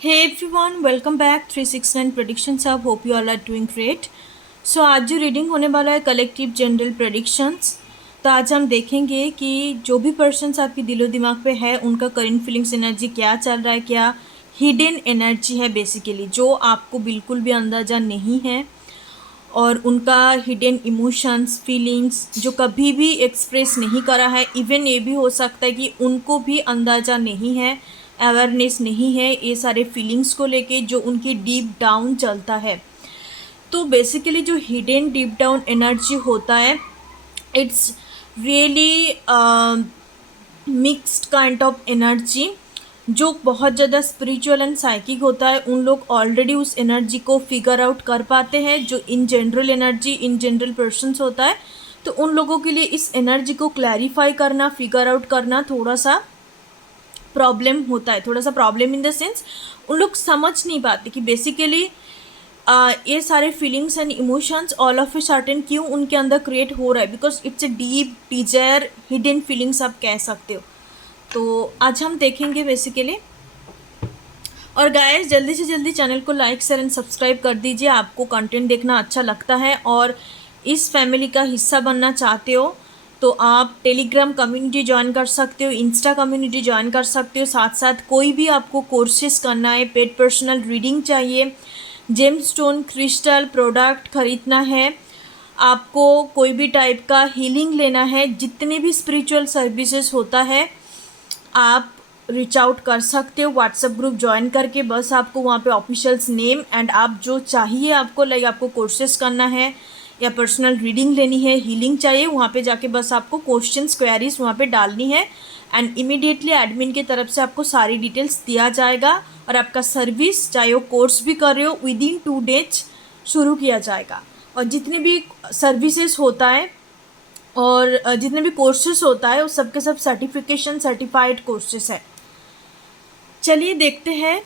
Hey everyone, welcome back 369 Predictions Hub. Hope you all are doing great. So आज जो reading होने वाला है कलेक्टिव जनरल प्रेडिक्शंस, तो आज हम देखेंगे कि जो भी पर्सन्स आपकी दिलो दिमाग पे है उनका करंट फीलिंग्स एनर्जी क्या चल रहा है, क्या हिडन एनर्जी है बेसिकली जो आपको बिल्कुल भी अंदाज़ा नहीं है, और उनका हिडन इमोशंस फीलिंग्स जो कभी भी एक्सप्रेस नहीं करा है। इवन ये भी हो सकता है कि उनको भी अंदाज़ा नहीं है, अवेयरनेस नहीं है ये सारे फीलिंग्स को लेके जो उनकी डीप डाउन चलता है। तो बेसिकली जो हिडन डीप डाउन एनर्जी होता है, it's really mixed kind of energy जो बहुत ज़्यादा स्पिरिचुअल एंड साइकिक होता है। उन लोग ऑलरेडी उस एनर्जी को फिगर आउट कर पाते हैं। जो in general energy in general persons होता है, तो उन लोगों के लिए इस एनर्जी को क्लैरिफाई करना, फिगर आउट करना थोड़ा सा प्रॉब्लम होता है। थोड़ा सा प्रॉब्लम इन द सेंस उन लोग समझ नहीं पाते कि बेसिकली ये सारे feelings and emotions all of a certain क्यों उनके अंदर क्रिएट हो रहा है, because it's a deep Dzire hidden feelings आप कह सकते हो। तो आज हम देखेंगे बेसिकली। और गाइस जल्दी से जल्दी चैनल को लाइक शेयर एंड सब्सक्राइब कर दीजिए। आपको कंटेंट देखना अच्छा लगता है और इस फैमिली का हिस्सा बनना चाहते हो तो आप टेलीग्राम कम्युनिटी ज्वाइन कर सकते हो, इंस्टा कम्युनिटी ज्वाइन कर सकते हो। साथ साथ कोई भी आपको कोर्सेज करना है, पेड पर्सनल रीडिंग चाहिए, जेम स्टोन क्रिस्टल प्रोडक्ट खरीदना है, आपको कोई भी टाइप का हीलिंग लेना है, जितने भी स्पिरिचुअल सर्विसेज होता है आप रीच आउट कर सकते हो व्हाट्सएप ग्रुप ज्वाइन करके। बस आपको वहाँ पे ऑफिशियल्स नेम एंड आप जो चाहिए आपको, लाइक आपको कोर्सेज करना है या पर्सनल रीडिंग लेनी है, हीलिंग चाहिए, वहाँ पे जाके बस आपको क्वेश्चंस क्वेरीज वहाँ पे डालनी है एंड इमीडिएटली एडमिन की तरफ से आपको सारी डिटेल्स दिया जाएगा और आपका सर्विस चाहे वो कोर्स भी कर रहे हो विद इन 2 डेज शुरू किया जाएगा। और जितने भी सर्विसेज होता है और जितने भी कोर्सेज होता है वो सब के सब सर्टिफिकेशन सर्टिफाइड कोर्सेज है। चलिए देखते हैं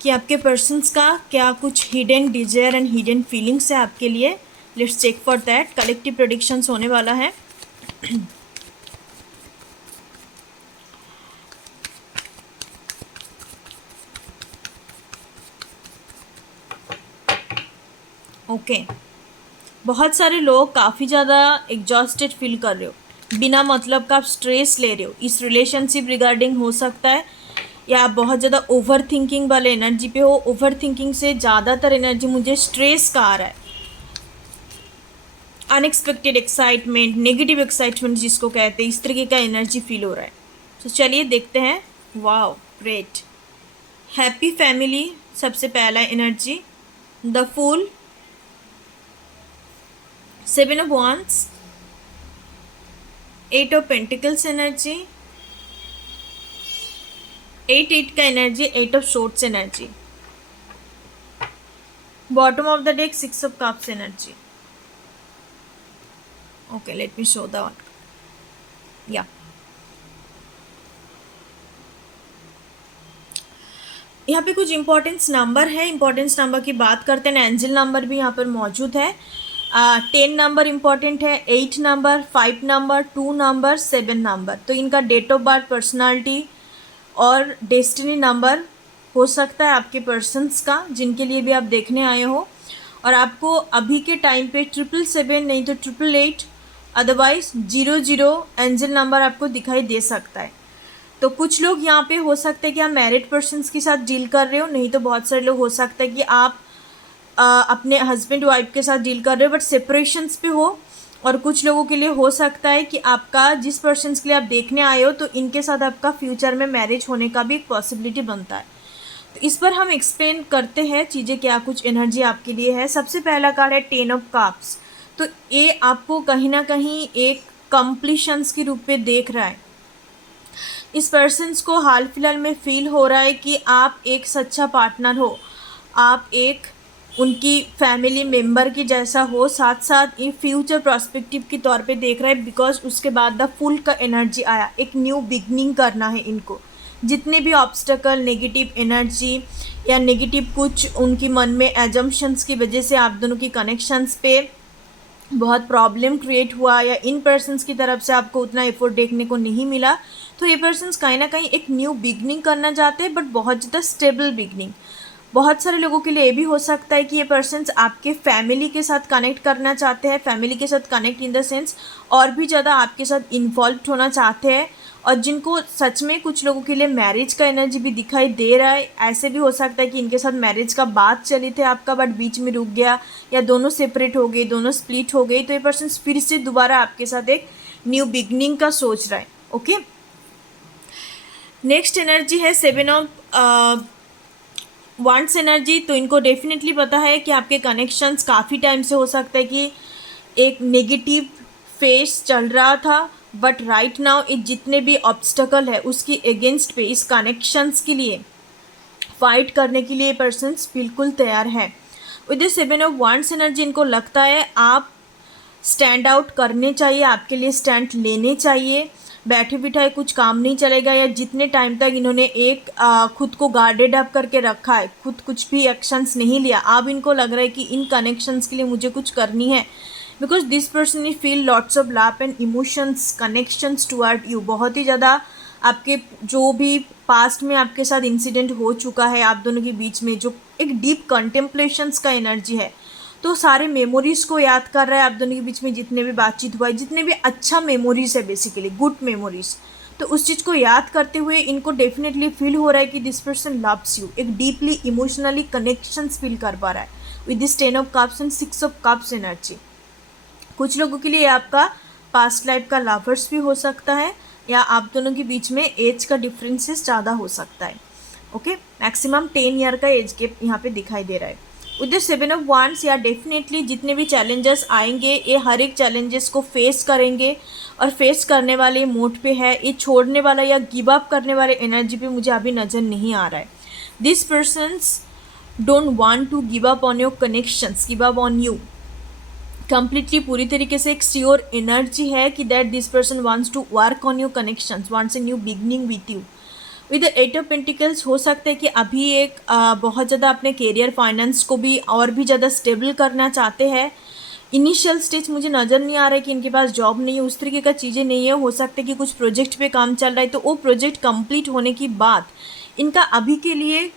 कि आपके पर्सन्स का क्या कुछ hidden desire and hidden feelings है आपके लिए। Let's check for that. Collective predictions होने वाला है। ओके बहुत सारे लोग काफ़ी ज़्यादा एग्जॉस्टेड फील कर रहे हो, बिना मतलब का आप स्ट्रेस ले रहे हो इस रिलेशनशिप रिगार्डिंग हो सकता है, या आप बहुत ज़्यादा ओवर थिंकिंग वाले एनर्जी पे हो। ओवर थिंकिंग से ज़्यादातर एनर्जी मुझे स्ट्रेस का आ रहा है, अनएक्सपेक्टेड एक्साइटमेंट, नेगेटिव एक्साइटमेंट जिसको कहते हैं, इस तरीके का एनर्जी फील हो रहा है। तो चलिए देखते हैं। वाओ ग्रेट, हैप्पी फैमिली सबसे पहला energy, the fool, 7 of Wands, 8 of Pentacles energy, 8 का energy, 8 of Swords energy, bottom of the deck 6 of Cups energy. Okay let me show the one. या यहाँ पे कुछ इंपॉर्टेंस नंबर है, importance number की बात करते हैं। एंजल नंबर भी यहाँ पर मौजूद है। 10 नंबर इम्पॉर्टेंट है, 8 नंबर, 5 नंबर, 2 नंबर, 7 नंबर। तो इनका डेट ऑफ बर्थ, पर्सनालिटी और डेस्टिनी नंबर हो सकता है आपके पर्सन्स का, जिनके लिए भी आप देखने आए हो। और आपको अभी के टाइम पे 777 नहीं तो 888 अदरवाइज 00 एंजल नंबर आपको दिखाई दे सकता है। तो कुछ लोग यहाँ पे हो सकता है कि आप मैरिड पर्सन्स के साथ डील कर रहे हो, नहीं तो बहुत सारे लोग हो सकता है कि आप अपने हस्बैंड वाइफ के साथ डील कर रहे हो बट सेपरेशंस पे हो। और कुछ लोगों के लिए हो सकता है कि आपका जिस पर्सन्स के लिए आप देखने आए हो तो इनके साथ आपका फ्यूचर में मैरिज होने का भी एक पॉसिबिलिटी बनता है। तो इस पर हम एक्सप्लेन करते हैं चीज़ें क्या कुछ एनर्जी आपके लिए है। सबसे पहला कार्ड है 10 ऑफ कप्स। तो ये आपको कहीं ना कहीं एक कंप्लीशंस के रूप में देख रहा है। इस पर्सन्स को हाल फिलहाल में फील हो रहा है कि आप एक सच्चा पार्टनर हो, आप एक उनकी फैमिली मेम्बर की जैसा हो। साथ साथ ये फ्यूचर प्रोस्पेक्टिव के तौर पे देख रहे हैं, बिकॉज उसके बाद द फुल का एनर्जी आया, एक न्यू बिगनिंग करना है इनको। जितने भी ऑब्स्टेकल, नेगेटिव एनर्जी या नेगेटिव कुछ उनकी मन में एजम्पशंस की वजह से आप दोनों की कनेक्शंस पे बहुत प्रॉब्लम क्रिएट हुआ या इन पर्सन्स की तरफ से आपको उतना एफर्ट देखने को नहीं मिला, तो ये पर्सन्स कहीं ना कहीं एक न्यू बिगनिंग करना चाहते हैं, बट बहुत ज़्यादा स्टेबल बिगनिंग। बहुत सारे लोगों के लिए ये भी हो सकता है कि ये पर्सन्स आपके फैमिली के साथ कनेक्ट करना चाहते हैं, फैमिली के साथ कनेक्ट इन द सेंस और भी ज़्यादा आपके साथ इन्वॉल्व होना चाहते हैं, और जिनको सच में कुछ लोगों के लिए मैरिज का एनर्जी भी दिखाई दे रहा है। ऐसे भी हो सकता है कि इनके साथ मैरिज का बात चली थे आपका, बट बीच में रुक गया, या दोनों सेपरेट हो गए, दोनों स्प्लिट हो गई, तो ये पर्सन फिर से दोबारा आपके साथ एक न्यू बिगनिंग का सोच रहा है। ओके, नेक्स्ट एनर्जी है 7 ऑफ वांड्स एनर्जी। तो इनको डेफिनेटली पता है कि आपके कनेक्शंस काफ़ी टाइम से हो सकता है कि एक नेगेटिव फेस चल रहा था, बट राइट नाउ ये जितने भी ऑब्स्टकल है उसकी अगेंस्ट पे इस कनेक्शंस के लिए फाइट करने के लिए पर्सन्स बिल्कुल तैयार है। With the 7 of wands energy इनको लगता है आप स्टैंड आउट करने चाहिए, आपके लिए स्टैंड लेने चाहिए, बैठे बिठाए कुछ काम नहीं चलेगा, या जितने टाइम तक इन्होंने एक खुद को गार्डेड अप करके रखा है, खुद कुछ भी एक्शंस नहीं लिया, अब इनको लग रहा है कि इन कनेक्शंस के लिए मुझे कुछ करनी है, because this person is feel lots of love and emotions connections toward you. बहुत ही ज़्यादा आपके जो भी पास्ट में आपके साथ इंसिडेंट हो चुका है आप दोनों के बीच में, जो एक डीप कंटेम्पलेशंस का एनर्जी है, तो सारे मेमोरीज़ को याद कर रहा है आप दोनों के बीच में, जितने भी बातचीत हुआ है, जितने भी अच्छा मेमोरीज़ है, बेसिकली गुड मेमोरीज़, तो उस चीज़ को याद करते हुए इनको डेफिनेटली फील हो रहा है कि दिस पर्सन लव्स यू, एक डीपली इमोशनली कनेक्शंस फील कर पा रहा है with this 10 of cups and 6 of cups energy. कुछ लोगों के लिए आपका पास्ट लाइफ का लवर्स भी हो सकता है, या आप दोनों के बीच में एज का डिफरेंसेस ज़्यादा हो सकता है। ओके, मैक्सिमम 10 ईयर का एज गेप यहाँ पे दिखाई दे रहा है। विद द 7 ऑफ वांड्स या डेफिनेटली जितने भी चैलेंजेस आएंगे ये हर एक चैलेंजेस को फेस करेंगे, और फेस करने वाले मोड पे है, ये छोड़ने वाला या गिव अप करने वाले एनर्जी पे मुझे अभी नज़र नहीं आ रहा है। This persons don't want to give up on your connections, give up on you completely, पूरी तरीके से एक श्योर एनर्जी है कि that this person wants to work on your connections, wants a new beginning with you. With 8 of pentacles हो सकता है कि अभी एक बहुत ज़्यादा अपने करियर फाइनेंस को भी और भी ज़्यादा स्टेबल करना चाहते हैं। इनिशियल स्टेज मुझे नज़र नहीं आ रहा है कि इनके पास जॉब नहीं है, उस तरीके का चीज़ें नहीं है। हो सकता है कि कुछ प्रोजेक्ट पे काम चल रहा है, तो वो प्रोजेक्ट कंप्लीट होने के बाद इनका अभी के लिए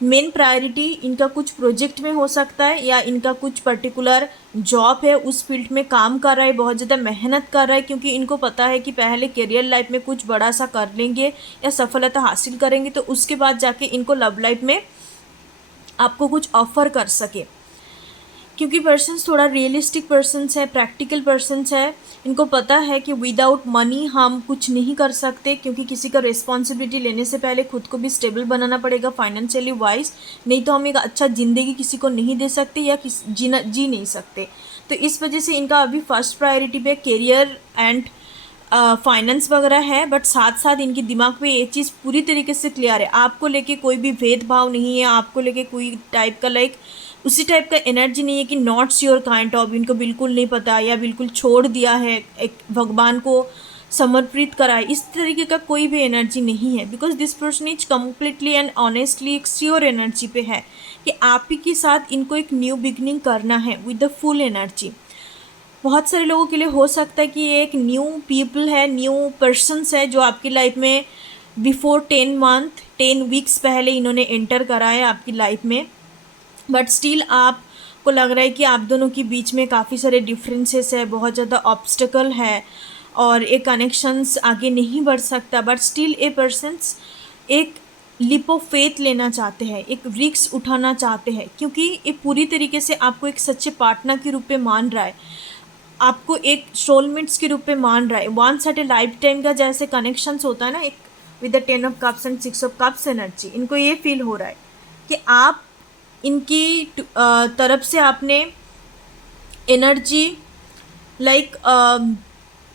मेन प्रायोरिटी इनका कुछ प्रोजेक्ट में हो सकता है, या इनका कुछ पर्टिकुलर जॉब है उस फील्ड में काम कर रहा है, बहुत ज़्यादा मेहनत कर रहा है, क्योंकि इनको पता है कि पहले करियर लाइफ में कुछ बड़ा सा कर लेंगे या सफलता हासिल करेंगे, तो उसके बाद जाके इनको लव लाइफ में आपको कुछ ऑफर कर सके। क्योंकि पर्सन्स थोड़ा रियलिस्टिक पर्सन्स है, प्रैक्टिकल पर्सन्स है, इनको पता है कि विदाउट मनी हम कुछ नहीं कर सकते, क्योंकि किसी का रिस्पॉन्सिबिलिटी लेने से पहले खुद को भी स्टेबल बनाना पड़ेगा फाइनेंशियली वाइज, नहीं तो हम एक अच्छा ज़िंदगी किसी को नहीं दे सकते या जी नहीं सकते। तो इस वजह से इनका अभी फर्स्ट प्रायोरिटी पे करियर एंड फाइनेंस वगैरह है, बट साथ साथ इनके दिमाग में ये चीज़ पूरी तरीके से क्लियर है, आपको लेके कोई भी भेदभाव नहीं है, आपको लेके कोई टाइप का उसी टाइप का एनर्जी नहीं है कि नॉट्स योर काइंड ऑफ, इनको बिल्कुल नहीं पता या बिल्कुल छोड़ दिया है, एक भगवान को समर्पित करा है, इस तरीके का कोई भी एनर्जी नहीं है। Because this person is completely and honestly एक श्योर एनर्जी पे है कि आप ही के साथ इनको एक न्यू बिगनिंग करना है विद द फुल एनर्जी। बहुत सारे लोगों के लिए हो सकता है कि ये एक न्यू पीपल है, न्यू पर्सन्स है, जो आपकी लाइफ में बिफोर 10 मंथ 10 वीक्स पहले इन्होंने एंटर करा है आपकी लाइफ में, बट स्टिल आपको लग रहा है कि आप दोनों के बीच में काफ़ी सारे डिफरेंसेस है, बहुत ज़्यादा ऑब्स्टेकल है और एक कनेक्शंस आगे नहीं बढ़ सकता, बट स्टिल ए पर्सन्स एक लिप ऑफ फेथ लेना चाहते हैं, एक रिस्क उठाना चाहते हैं, क्योंकि ये पूरी तरीके से आपको एक सच्चे पार्टनर के रूप में मान रहा है, आपको एक सोलमेट्स के रूप में मान रहा है, once at a life time का जैसे कनेक्शंस होता है ना, एक with the 10 of cups and 6 of cups energy. इनको ये फील हो रहा है कि आप इनकी तरफ से आपने एनर्जी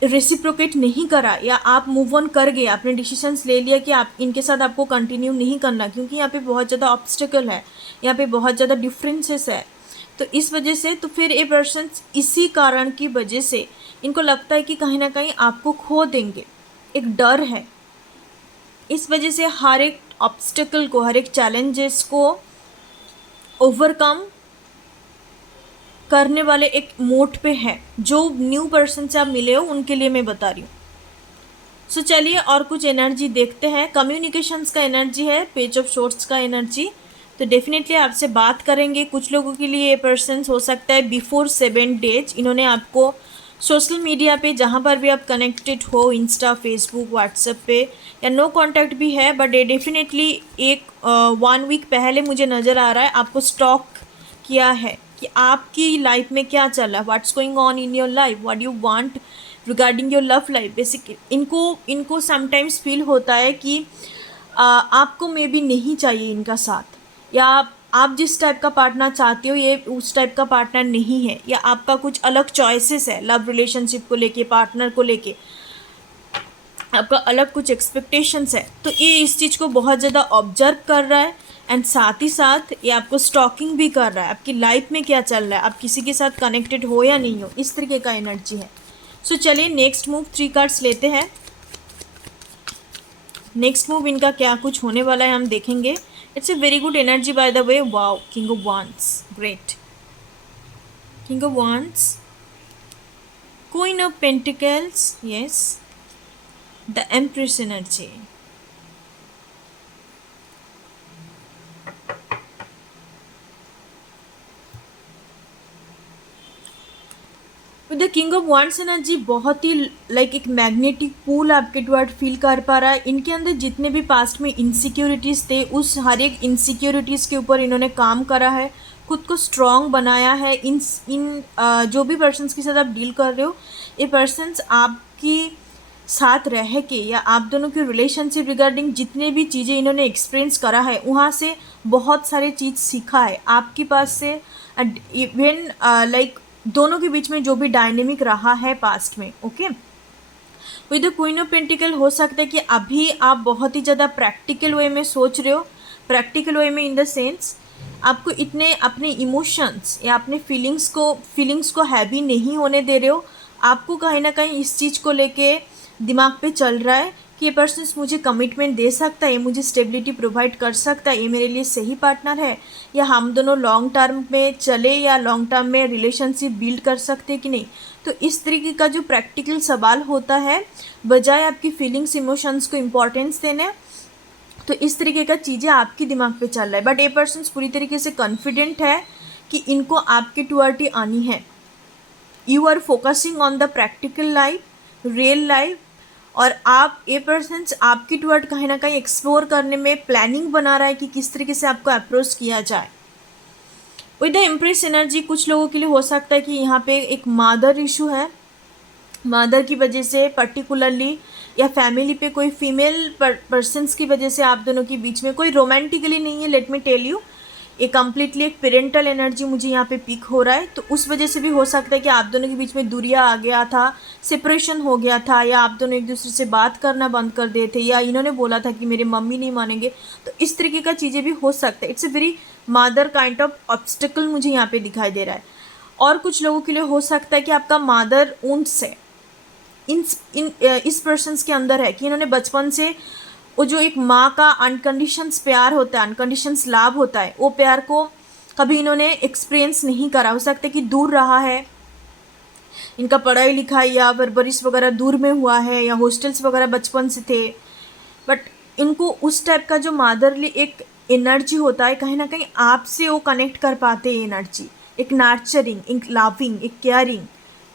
रेसिप्रोकेट नहीं करा, या आप मूव ऑन कर गए, आपने डिसीजंस ले लिया कि आप इनके साथ आपको कंटिन्यू नहीं करना, क्योंकि यहाँ पे बहुत ज़्यादा ऑब्स्टेकल है, यहाँ पे बहुत ज़्यादा डिफरेंसेस है। तो इस वजह से तो फिर ये पर्सन इसी कारण की वजह से इनको लगता है कि कहीं ना कहीं आपको खो देंगे, एक डर है। इस वजह से हर एक ऑब्स्टेकल को, हर एक चैलेंजेस को ओवरकम करने वाले एक मोड पे है। जो न्यू पर्सन से आप मिले हो उनके लिए मैं बता रही हूँ। सो चलिए और कुछ एनर्जी देखते हैं। कम्युनिकेशंस का एनर्जी है, पेज ऑफ शॉर्ट्स का एनर्जी। तो डेफिनेटली आपसे बात करेंगे। कुछ लोगों के लिए ये पर्सन हो सकता है बिफोर 7 डेज इन्होंने आपको सोशल मीडिया पे जहाँ पर भी आप कनेक्टेड हो, इंस्टा, फेसबुक, व्हाट्सएप पे, या नो कांटेक्ट भी है, बट ये डेफिनेटली एक 1 वीक पहले मुझे नज़र आ रहा है आपको स्टॉक किया है कि आपकी लाइफ में क्या चल रहा है, what's going on in your life, what you want regarding your love life. Basically इनको समटाइम्स फील होता है कि आपको मे बी नहीं चाहिए इनका साथ, या आप जिस टाइप का पार्टनर चाहते हो ये उस टाइप का पार्टनर नहीं है, या आपका कुछ अलग चॉइसेस है लव रिलेशनशिप को लेके, पार्टनर को लेके आपका अलग कुछ एक्सपेक्टेशंस है। तो ये इस चीज़ को बहुत ज़्यादा ऑब्जर्व कर रहा है, एंड साथ ही साथ ये आपको स्टॉकिंग भी कर रहा है आपकी लाइफ में क्या चल रहा है, आप किसी के साथ कनेक्टेड हो या नहीं हो, इस तरीके का एनर्जी है। सो चलिए नेक्स्ट मूव 3 कार्ड्स लेते हैं। नेक्स्ट मूव इनका क्या कुछ होने वाला है हम देखेंगे। It's a very good energy by the way. Wow, king of wands, great. King of wands, queen of pentacles, yes, the empress energy. The king of wands energy बहुत ही लाइक एक मैग्नेटिक पूल आपके toward feel कर पा रहा है। इनके अंदर जितने भी पास्ट में इनसिक्योरिटीज़ थे उस हर एक इनसिक्योरिटीज़ के ऊपर इन्होंने काम करा है, खुद को स्ट्रॉन्ग बनाया है। जो भी पर्सन्स के साथ आप डील कर रहे हो, ये पर्सन्स आपकी साथ रह के या आप दोनों की रिलेशनशिप रिगार्डिंग जितने भी चीज़ें इन्होंने एक्सपीरियंस करा है वहाँ से बहुत सारे चीज़ सीखा है आपके पास से। इवन लाइक दोनों के बीच में जो भी डायनेमिक रहा है पास्ट में, okay. With the queen of pentacle हो सकता है कि अभी आप बहुत ही ज़्यादा प्रैक्टिकल वे में सोच रहे हो। प्रैक्टिकल वे में इन द सेंस आपको इतने अपने इमोशंस या अपने फीलिंग्स को हैवी नहीं होने दे रहे हो। आपको कहीं ना कहीं इस चीज़ को लेके दिमाग पे चल रहा है कि ये पर्सन मुझे कमिटमेंट दे सकता है, ये मुझे स्टेबिलिटी प्रोवाइड कर सकता है, ये मेरे लिए सही पार्टनर है, या हम दोनों लॉन्ग टर्म में चले या लॉन्ग टर्म में रिलेशनशिप बिल्ड कर सकते हैं कि नहीं। तो इस तरीके का जो प्रैक्टिकल सवाल होता है, बजाय आपकी फीलिंग्स इमोशंस को इम्पोर्टेंस देने, तो इस तरीके का चीज़ें आपके दिमाग पे चल रहा है। बट ये पर्सन पूरी तरीके से कॉन्फिडेंट है कि इनको आपके टुवर्ड ही आनी है। You are focusing on the practical life, real life, और आप ये पर्सन्स आपकी टुवर्ड कहीं ना कहीं एक्सप्लोर करने में प्लानिंग बना रहा है कि किस तरीके से आपको अप्रोच किया जाए। विद द एम्प्रेस एनर्जी कुछ लोगों के लिए हो सकता है कि यहाँ पे एक मदर इशू है। मदर की वजह से पर्टिकुलरली, या फैमिली पे कोई फीमेल पर्सन्स की वजह से आप दोनों के बीच में, कोई रोमांटिकली नहीं है, लेट मी टेल यू, ये कम्प्लीटली एक पेरेंटल एनर्जी मुझे यहाँ पे पिक हो रहा है। तो उस वजह से भी हो सकता है कि आप दोनों के बीच में दूरिया आ गया था, सेपरेशन हो गया था, या आप दोनों एक दूसरे से बात करना बंद कर दिए थे, या इन्होंने बोला था कि मेरे मम्मी नहीं मानेंगे। तो इस तरीके का चीज़ें भी हो सकता है। It's a very mother kind of obstacle मुझे यहाँ पे दिखाई दे रहा है। और कुछ लोगों के लिए हो सकता है कि आपका मदर ऊंट से इस पर्सन्स के अंदर है कि इन्होंने बचपन से वो जो एक माँ का अनकंडीशंस प्यार होता है, अनकंडीशंस लाभ होता है, वो प्यार को कभी इन्होंने एक्सपीरियंस नहीं करा। हो सकता है कि दूर रहा है, इनका पढ़ाई लिखाई या परवरिश वगैरह दूर में हुआ है, या हॉस्टल्स वगैरह बचपन से थे, बट इनको उस टाइप का जो मदरली एक एनर्जी होता है, कहीं ना कहीं आपसे वो कनेक्ट कर पाते हैं एनर्जी, एक नर्चरिंग, एक लविंग, एक केयरिंग,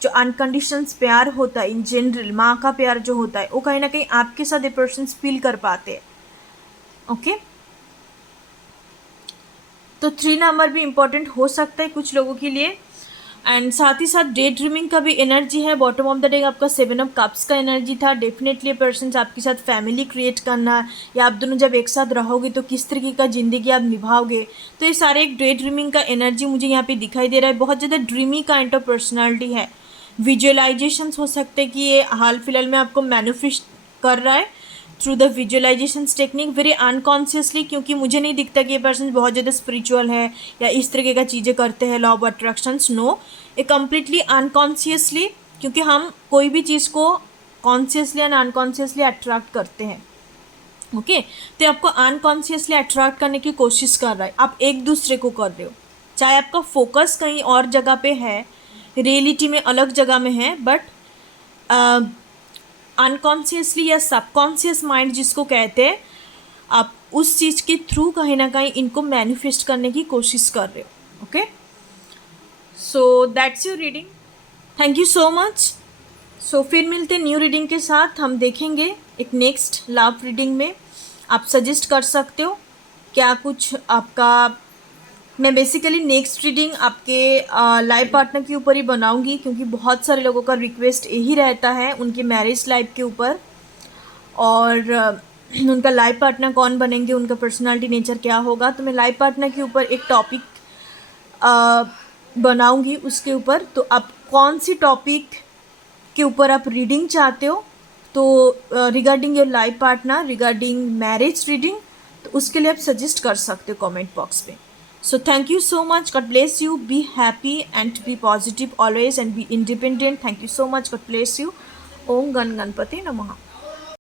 जो अनकंडीशंस प्यार होता है इन जनरल, माँ का प्यार जो होता है, वो कहीं ना कहीं आपके साथ ये पर्सन फील कर पाते हैं, ओके। तो 3 नंबर भी इम्पॉर्टेंट हो सकता है कुछ लोगों के लिए। एंड साथ ही साथ डे ड्रीमिंग का भी एनर्जी है। बॉटम ऑफ द डे आपका 7 ऑफ कप्स का एनर्जी था। डेफिनेटली पर्सन आपके साथ फैमिली क्रिएट करना, या आप दोनों जब एक साथ रहोगे तो किस तरीके का ज़िंदगी आप निभाओगे, तो ये सारे एक डे ड्रीमिंग का एनर्जी मुझे यहाँ पे दिखाई दे रहा है। बहुत ज़्यादा ड्रीमी काइंड ऑफ पर्सनैलिटी है। विजुअलाइजेशंस हो सकते हैं कि ये हाल फिलहाल में आपको मैनिफेस्ट कर रहा है through the visualisations technique, very unconsciously, क्योंकि मुझे नहीं दिखता कि ये पर्सन बहुत ज़्यादा स्पिरिचुअल है या इस तरीके का चीज़ें करते हैं, लॉ ऑफ अट्रैक्शंस, नो, ये कम्प्लीटली अनकॉन्शियसली, क्योंकि हम कोई भी चीज़ को कॉन्शियसली एंड अनकॉन्शियसली अट्रैक्ट करते हैं, ओके। तो आपको अनकॉन्शियसली अट्रैक्ट करने की कोशिश कर रहा है, आप एक दूसरे को कर रहे हो, चाहे आपका फोकस कहीं और जगह पे है, रियलिटी में अलग जगह में है, बट अनकॉन्शियसली या सबकॉन्शियस माइंड जिसको कहते हैं, आप उस चीज़ के थ्रू कहीं ना कहीं इनको मैनिफेस्ट करने की कोशिश कर रहे हो. Okay, so that's your reading. Thank you so much. So फिर मिलते न्यू रीडिंग के साथ. हम देखेंगे एक नेक्स्ट लव रीडिंग में. आप सजेस्ट कर सकते हो क्या कुछ आपका. मैं बेसिकली नेक्स्ट रीडिंग आपके लाइफ पार्टनर के ऊपर ही बनाऊंगी, क्योंकि बहुत सारे लोगों का रिक्वेस्ट यही रहता है उनके मैरिज लाइफ के ऊपर, और उनका लाइफ पार्टनर कौन बनेंगे, उनका पर्सनालिटी नेचर क्या होगा. तो मैं लाइफ पार्टनर के ऊपर एक टॉपिक बनाऊंगी उसके ऊपर. तो आप कौन सी टॉपिक के ऊपर आप रीडिंग चाहते हो, तो regarding your life partner, regarding marriage reading, तो उसके लिए आप सजेस्ट कर सकते हो कमेंट बॉक्स पे. So thank you so much. God bless you. Be happy and be positive always and be independent. Thank you so much. God bless you. Om Gan Ganpati Namaha.